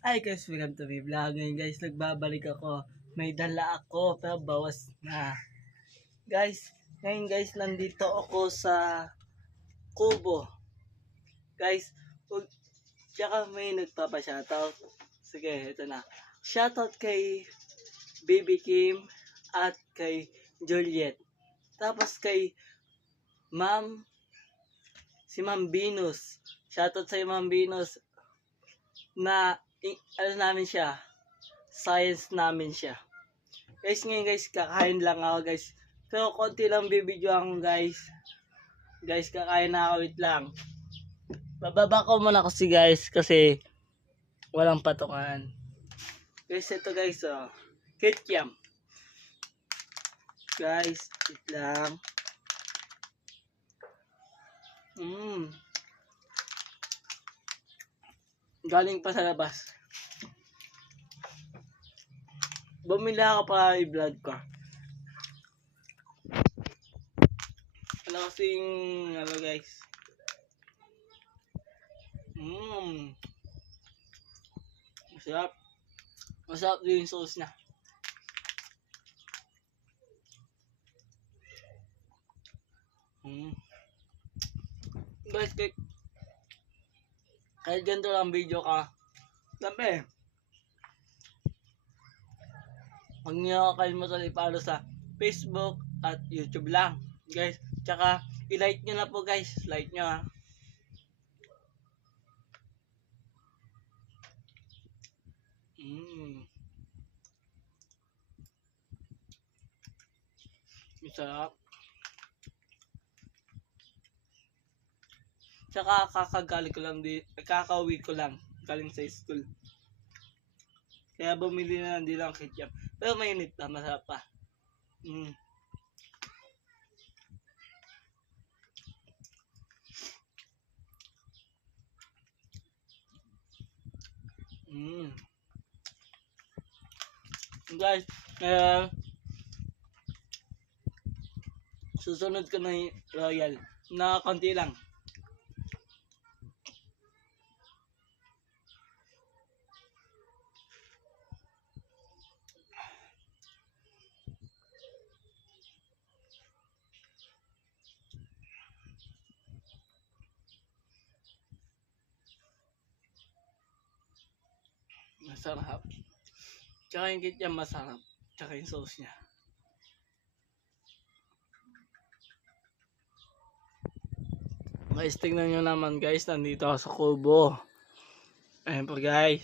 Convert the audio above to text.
Hi guys, welcome to my vlog. Ngayon guys, nagbabalik ako. May dala ako, pero bawas na. Guys, ngayon guys, nandito ako sa Kubo. Guys, tsaka may nagpapa-shoutout. Sige, ito na. Shoutout kay Baby Kim at kay Juliet. Tapos kay si Ma'am Venus. Shoutout sa Ma'am Venus na ano namin siya, science namin siya. Guys, ngayon guys, kakain lang ako guys. Pero konti lang bibidyo ako guys. Guys, kakain na ako, wait lang. Bababa ko muna kasi walang patukan. Guys, ito guys, oh. Kikiam. Guys, wait lang. Galing pa sa labas. Bumili ako para i-vlog ko. Ano kasing, ano guys. Masarap. Masarap din yung sauce na. Guys, kahit ganito lang video ka, sabi, huwag niyo kalimutan i-follow sa Facebook at YouTube lang. Guys, tsaka i-like nyo na po guys. Like nyo ha. Masarap. Tsaka kakauwi ko lang galing sa school. Kaya bumili na hindi lang ketchup. Pero mainit pa, masarap pa. Guys, susunod ko na yung royal na konti lang. Masarap. Tsaka yung kikiam masarap. Tsaka yung sauce niya. Guys, tingnan nyo naman guys, nandito ako sa Kubo. Ayan po guys.